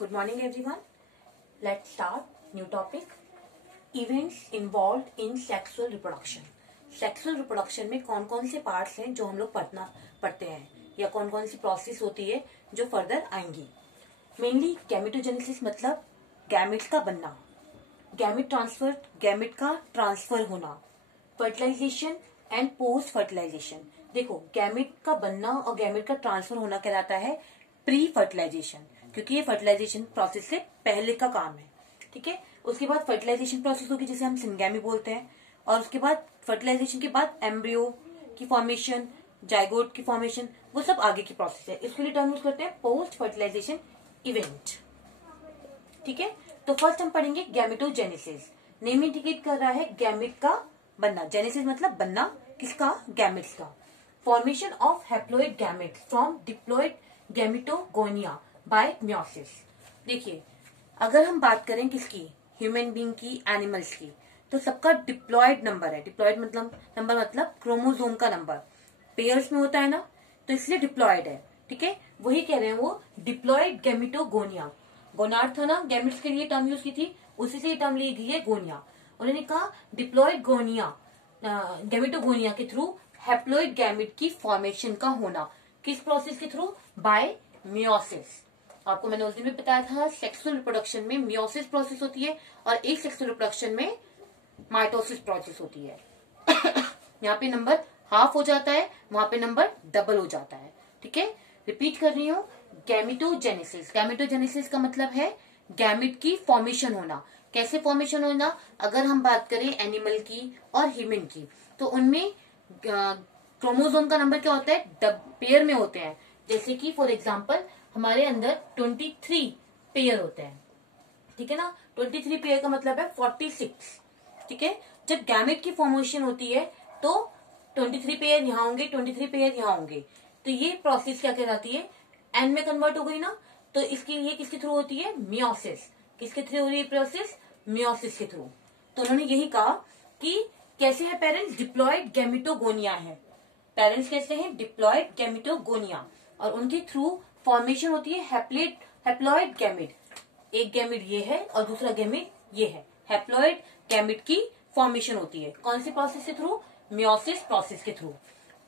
Good morning, everyone. Let's start new topic. Events involved in sexual reproduction. Sexual reproduction में कौन कौन से parts हैं जो हम लोग पढ़ते हैं या कौन कौन सी प्रोसेस होती है जो फर्दर आएंगी. मेनली गैमेटोजेनेसिस मतलब गैमेट्स का बनना, गैमेट का ट्रांसफर होना, फर्टिलाइजेशन एंड पोस्ट फर्टिलाइजेशन. देखो, गैमेट का बनना और गैमेट का ट्रांसफर होना कहलाता है प्री फर्टिलाइजेशन, क्योंकि ये फर्टिलाइजेशन प्रोसेस से पहले का काम है. ठीक है. उसके बाद फर्टिलाइजेशन प्रोसेस होगी जिसे हम सिंगैमी बोलते हैं, और उसके बाद फर्टिलाइजेशन के बाद एम्ब्रियो की फॉर्मेशन, जाइगोट की फॉर्मेशन, वो सब आगे की प्रोसेस है. इसके लिए टर्म यूज करते हैं पोस्ट फर्टिलाइजेशन इवेंट. ठीक है. तो फर्स्ट हम पढ़ेंगे गैमेटोजेनेसिस. नेम इंडिकेट कर रहा है गैमेट का बनना. जेनेसिस मतलब बनना किसका? गैमेट्स का. Formation of haploid gametes from diploid gametogonia by meiosis. देखिए, अगर हम बात करें किसकी, ह्यूमन बीइंग की, एनिमल्स की, तो सबका डिप्लॉइड नंबर है. डिप्लॉइड मतलब क्रोमोसोम का नंबर पेयर्स में होता है ना, तो इसलिए डिप्लॉइड है. ठीक है. वही कह रहे हैं वो डिप्लॉइड गैमेटोगोनिया. गोनाड था ना, गैमेट्स के लिए टर्म यूज की थी, उसी से टर्म ली गई है गोनिया. उन्होंने कहा डिप्लॉइड गोनिया, गैमेटोगोनिया के थ्रू हैप्लॉइड गैमेट की फॉर्मेशन का होना. किस प्रोसेस के थ्रू? Bye meiosis. आपको मैंने उस दिन भी बताया था, सेक्सुअल रिप्रोडक्शन में मियोसिस प्रोसेस होती है और एक सेक्सुअल रिप्रोडक्शन में माइटोसिस प्रोसेस होती है. यहाँ पे नंबर हाफ हो जाता है, वहां पे नंबर डबल हो जाता है. ठीक है. रिपीट कर रही हूँ, गैमेटोजेनेसिस. गैमेटोजेनेसिस का मतलब है गैमेट की फॉर्मेशन होना. कैसे फॉर्मेशन होना? अगर हम बात करें एनिमल की और ह्यूमन की, तो उनमें क्रोमोसोम का नंबर क्या होता है? पेयर में होते हैं. जैसे कि फॉर एग्जांपल हमारे अंदर 23 पेयर होते हैं. ठीक है ना. 23 पेयर का मतलब है 46. ठीक है. जब गैमेट की फॉर्मेशन होती है तो 23 पेयर यहाँ होंगे, 23 पेयर यहाँ होंगे. तो ये प्रोसेस क्या कहलाती है? एन में कन्वर्ट हो गई ना, तो इसकी ये किसके थ्रू होती है? मियोसिस. किसके थ्रू हो रही है प्रोसेस? मियोसिस के थ्रू. तो उन्होंने यही कहा कि कैसे है पेरेंट्स? डिप्लॉइड गैमेटोगोनिया है. पेरेंट्स कैसे हैं? डिप्लॉइड गैमेटोगोनिया, और उनके थ्रू फॉर्मेशन होती है हैप्लॉइड गैमेट. एक गैमेट ये है और दूसरा गैमेट ये है. हैप्लॉइड गैमेट की फॉर्मेशन होती है. कौन सी प्रोसेस के थ्रू? मियोसिस प्रोसेस के थ्रू.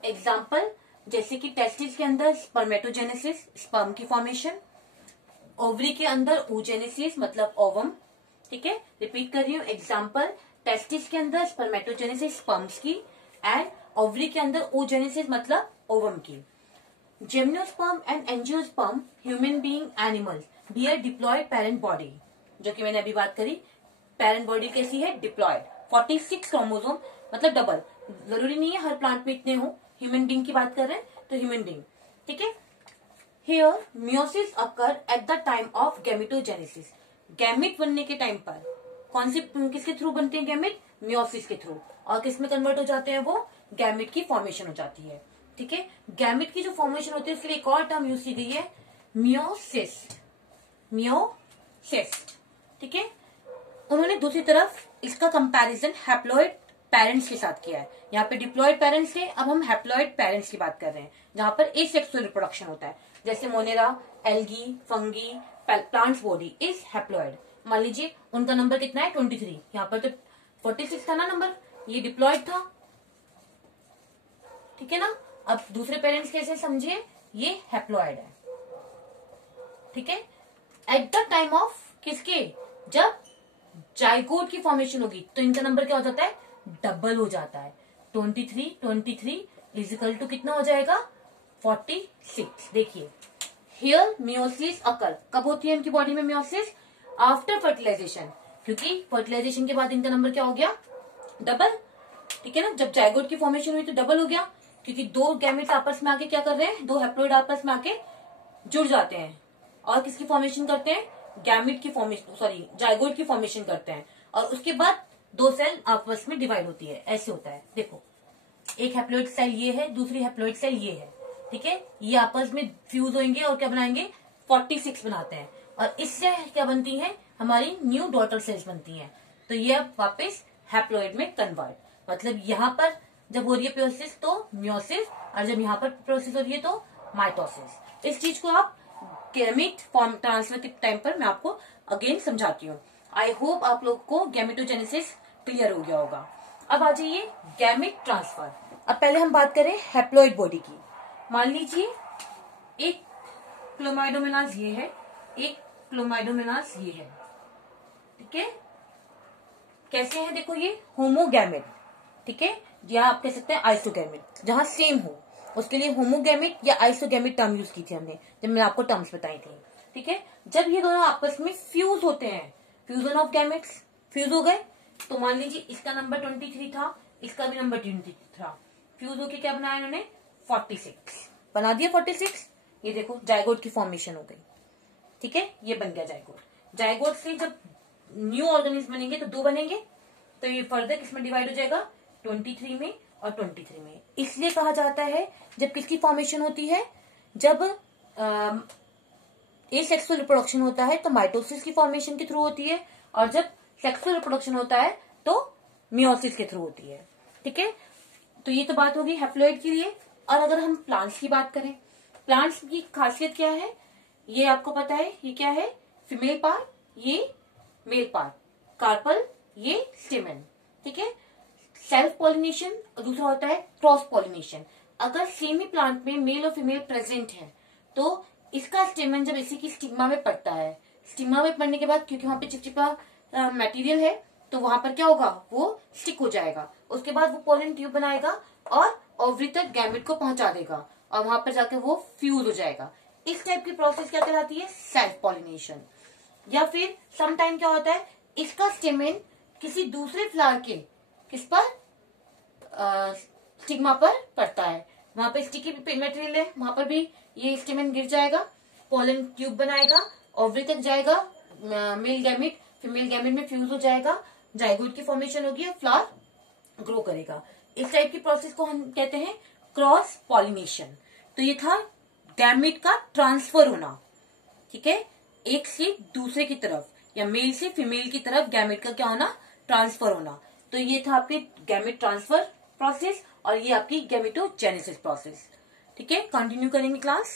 एग्जाम्पल जैसे कि टेस्टिस के अंदर स्पर्मेटोजेनेसिस, स्पर्म की फॉर्मेशन. ओवरी के अंदर oogenesis मतलब ओवम. ठीक है. रिपीट कर रही हूँ, एग्जाम्पल टेस्टिस के अंदर स्पर्मेटोजेनेसिस स्पर्म्स की, एंड ओवरी के अंदर oogenesis मतलब ओवम की. Gymnosperm and angiosperm human being animals bear diploid parent body. जो कि मैंने अभी बात करी, पेरेंट बॉडी कैसी है? डिप्लॉयड. 46 क्रोमोसोम मतलब डबल. जरूरी नहीं है हर प्लांट में इतने हो. ह्यूमन बीइंग की बात कर रहे हैं तो ह्यूमन बीइंग. ठीक है. Here meiosis occur at the time of gametogenesis. Gamete बनने के टाइम पर कौन सी किसके थ्रू बनते हैं गैमेट? मियोसिस के थ्रू. और किस में कन्वर्ट हो जाते हैं वो? गैमेट की फॉर्मेशन हो जाती है. ठीक है. गैमेट की जो फॉर्मेशन होती है उसके लिए एक और टर्म यूज की गई है, मियोसिस्ट. मियोसिस्ट. ठीक है. उन्होंने दूसरी तरफ इसका कंपैरिजन हैप्लॉइड पेरेंट्स के साथ किया है. यहाँ पे डिप्लॉइड पेरेंट्स थे, अब हम हैप्लॉइड पेरेंट्स की बात कर रहे हैं जहां पर एसेक्सुअल रिप्रोडक्शन होता है. जैसे Monera, algae, fungi, plants body is haploid. मान लीजिए उनका नंबर कितना है? 23. यहाँ पर तो 46 था ना नंबर, ये डिप्लॉइड था. ठीक है ना. अब दूसरे पेरेंट्स कैसे समझिए, ये हैप्लॉइड है. ठीक है. एट द टाइम ऑफ किसके? जब जाइगोट की फॉर्मेशन होगी तो इनका नंबर क्या हो जाता है? डबल हो जाता है. 23 इज इक्वल टू कितना हो जाएगा? 46. देखिए, हियर मियोसिस अकर. कब होती है इनकी बॉडी में मियोसिस? After fertilisation. क्योंकि फर्टिलाइजेशन के बाद इनका नंबर क्या हो गया? डबल. ठीक है ना. जब जाइगोट की फॉर्मेशन हुई तो डबल हो गया, क्योंकि दो गैमेट्स आपस में आके क्या कर रहे हैं? दो हैप्लॉइड आपस में आके जुड़ जाते हैं और किसकी फॉर्मेशन करते हैं? गैमेट की फॉर्मेशन, सॉरी जाइगोट की फॉर्मेशन करते हैं, और उसके बाद दो सेल आपस में डिवाइड होती है. ऐसे होता है. देखो, एक हैप्लॉइड सेल ये है, दूसरी हैप्लॉइड सेल ये है. ठीक है. ये आपस में फ्यूज होंगे और क्या बनाएंगे? 46 बनाते हैं, और इससे क्या बनती है? हमारी न्यू डॉटर सेल्स बनती हैं. तो ये अब वापस हैप्लॉइड में कन्वर्ट. मतलब यहाँ पर जब हो रही है प्रोसेस तो मियोसिस, और जब यहाँ पर प्रोसेस हो रही है तो माइटोसिस. इस चीज को आप गैमेट फॉर्म ट्रांसफर के टाइम पर मैं आपको अगेन समझाती हूँ। आई होप आप लोग को गैमेटोजेनेसिस क्लियर हो गया होगा। अब आ जाइए गैमेट ट्रांसफर। अब पहले हम बात करें हैप्लॉइड बॉडी की। मान लीजिए एक क्लोमाइडोमोनास ये है, एक क्लोमाइडोमोनास ये है, ठीक है। कैसे है देखो, ये होमोगैमेट, ठीक है, या आप कह सकते हैं आइसोगैमेट, जहां सेम हो उसके लिए होमोगैमेट या आइसोगैमेट टर्म यूज की थी हमने जब मैंने आपको टर्म्स बताई थी, ठीक है। जब ये दोनों आपस में फ्यूज होते हैं, फ्यूजन ऑफ गैमेट्स, फ्यूज हो गए, तो मान लीजिए इसका नंबर 23 था, इसका भी नंबर 23 था, फ्यूज होके क्या बनाया इन्होंने 46 बना दिया। 46 ये देखो जाइगोट की फॉर्मेशन हो गई, ठीक है, ये बन गया जाइगोट। जाइगोट से जब न्यू ऑर्गेनिज्म बनेंगे तो 2 बनेंगे, तो ये फर्दर किसमें डिवाइड हो जाएगा 23 में और 23 में। इसलिए कहा जाता है जब किसकी फॉर्मेशन होती है, जब एसेक्सुअल रिप्रोडक्शन होता है तो माइटोसिस की फॉर्मेशन के थ्रू होती है, और जब सेक्सुअल रिप्रोडक्शन होता है तो मियोसिस के थ्रू होती है, ठीक है। तो ये तो बात होगी हैप्लॉइड के लिए। और अगर हम प्लांट्स की बात करें, प्लांट्स की खासियत क्या है, ये आपको पता है, ये क्या है फीमेल पार्ट, ये मेल पार्ट, कार्पल, ये स्टेमन, ठीक है। सेल्फ पॉलिनेशन और दूसरा होता है क्रॉस पॉलिनेशन। अगर सेम ही प्लांट में मेल और फीमेल प्रेजेंट है तो इसका स्टेमन जब इसी की स्टिग्मा में पड़ता है, स्टिग्मा में पड़ने के बाद क्योंकि वहां पे चिपचिपा मटेरियल है तो वहां पर क्या होगा, वो स्टिक हो जाएगा। उसके बाद वो पोलन ट्यूब बनाएगा और ओवरी तक गैमेट को पहुंचा देगा और वहां पर जाकर वो फ्यूज हो जाएगा। इस टाइप की प्रोसेस क्या कहलाती है, सेल्फ पॉलिनेशन। या फिर सम टाइम क्या होता है, इसका स्टेमन किसी दूसरे फ्लावर के किस पर स्टिग्मा पर पड़ता है, वहां पर स्टिकी मटेरियल है, वहां पर भी ये स्टेमन गिर जाएगा, पोलन ट्यूब बनाएगा, ओवरी तक जाएगा, मेल गैमेट फीमेल गैमेट में फ्यूज हो जाएगा, जाइगोट की फॉर्मेशन होगी और फ्लावर ग्रो करेगा। इस टाइप की प्रोसेस को हम कहते हैं क्रॉस पॉलिनेशन। तो ये था गैमेट का ट्रांसफर होना, ठीक है, एक से दूसरे की तरफ या मेल से फीमेल की तरफ गैमेट का क्या होना, ट्रांसफर होना। तो ये था आपके गैमेट ट्रांसफर प्रोसेस और ये आपकी गैमेटोजेनेसिस प्रोसेस, ठीक है। कंटिन्यू करेंगे क्लास।